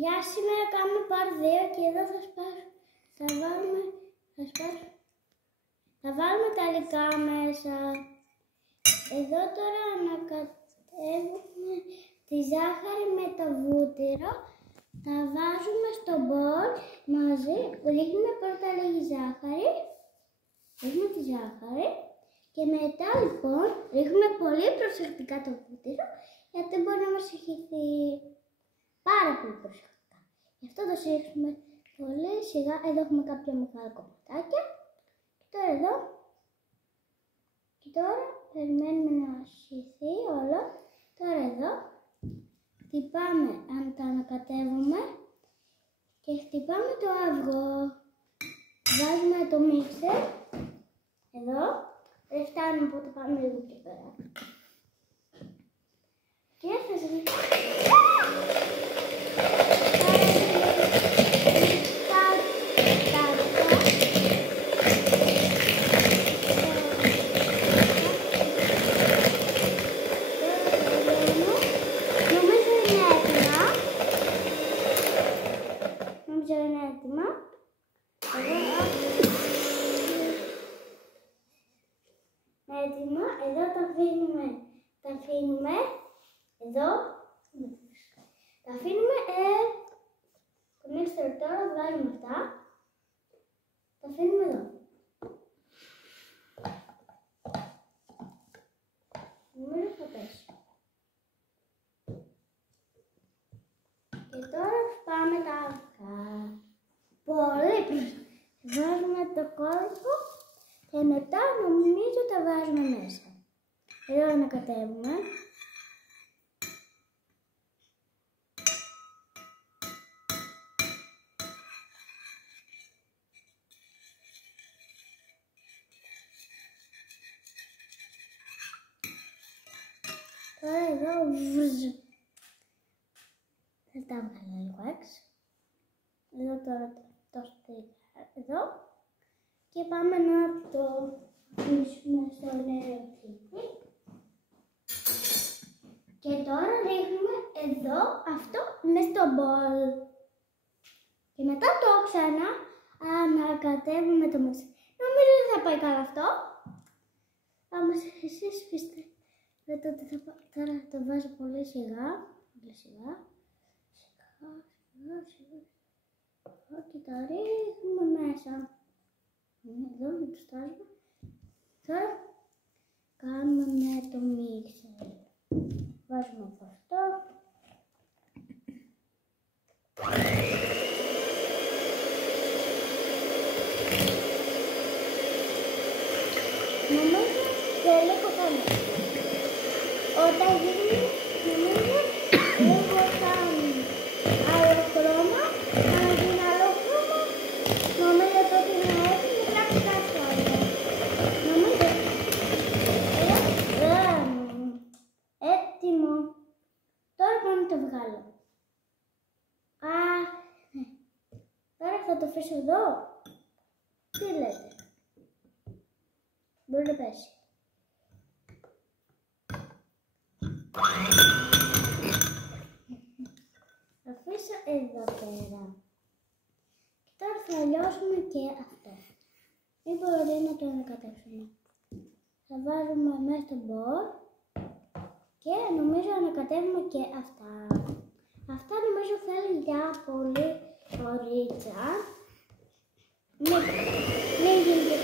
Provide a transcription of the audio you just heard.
Για σήμερα κάνουμε part 2 και εδώ θα βάλουμε τα υλικά μέσα. Εδώ τώρα ανακατεύουμε τη ζάχαρη με το βούτυρο. Τα βάζουμε στο μπολ μαζί. Ρίχνουμε πρώτα λίγη ζάχαρη. Ρίχνουμε τη ζάχαρη. Και μετά λοιπόν ρίχνουμε πολύ προσεκτικά το βούτυρο, γιατί μπορεί να μας ηχηθεί πάρα πολύ προσεκτικά. Γι' αυτό το ρίχνουμε πολύ σιγά. Εδώ έχουμε κάποια μεγάλα κομματάκια. Και τώρα εδώ. Και τώρα περιμένουμε να ηχηθεί όλο. Τώρα εδώ χτυπάμε, αν τα ανακατεύουμε, και χτυπάμε το αυγό. Βάζουμε το μίξερ εδώ. Δεν φτάνουμε, οπότε πάμε λίγο πιο πέρα. Και θα σας δείξω. Νομίζω είναι έτοιμα. Έτοιμα, εδώ τα αφήνουμε, εδώ, τα αφήνουμε, το μίξερ τώρα, βγάζουμε αυτά, τα αφήνουμε εδώ. Νομίζω θα πέσει. Και τώρα πάμε τα αυγά. Πολύ προσοχή. Βάζουμε το κόλπο. Και μετά νομίζω τα βάζουμε μέσα. Εδώ ανακατεύουμε. Τώρα εδώ θα τα βγάλω λίγο έξω. Εδώ τώρα το στείλω εδώ. Και πάμε να το αφήσουμε στο νερό τσίπι. Και τώρα ρίχνουμε εδώ αυτό μέσα στο μπολ. Και μετά το ξανά ανακατεύουμε το μέσα. Νομίζω δεν θα πάει καλά αυτό. Όμως εσείς πιστεύετε ότι θα πάει. Τώρα το βάζω πολύ σιγά. Πολύ σιγά. Σιγά. Και το ρίχνουμε μέσα. Εδώ με το στάζουμε. Τώρα κάνουμε με το μίξερ. Βάζουμε από αυτό. Νομίζω και λίγο κάνω. Όταν γίνει, νομίζω λίγο κάνω άλλο χρώμα. Αν γίνει άλλο χρώμα, νομίζω τότε είναι έτοιμο. Έτοιμο. Τώρα πάμε να το βγάλω. Ναι. Τώρα θα το αφήσω εδώ. Τι λέτε? Μπορεί να πέσει. Αφήσω εδώ πέρα. Και τώρα θα λιώσουμε και αυτό. Μην μπορεί να το ανακατεύσουμε. Θα βάλουμε μέσα στο μπολ. Και νομίζω ανακατεύουμε και αυτά. Αυτά νομίζω θέλει για πολύ ωρίτσα. Μην γίνει και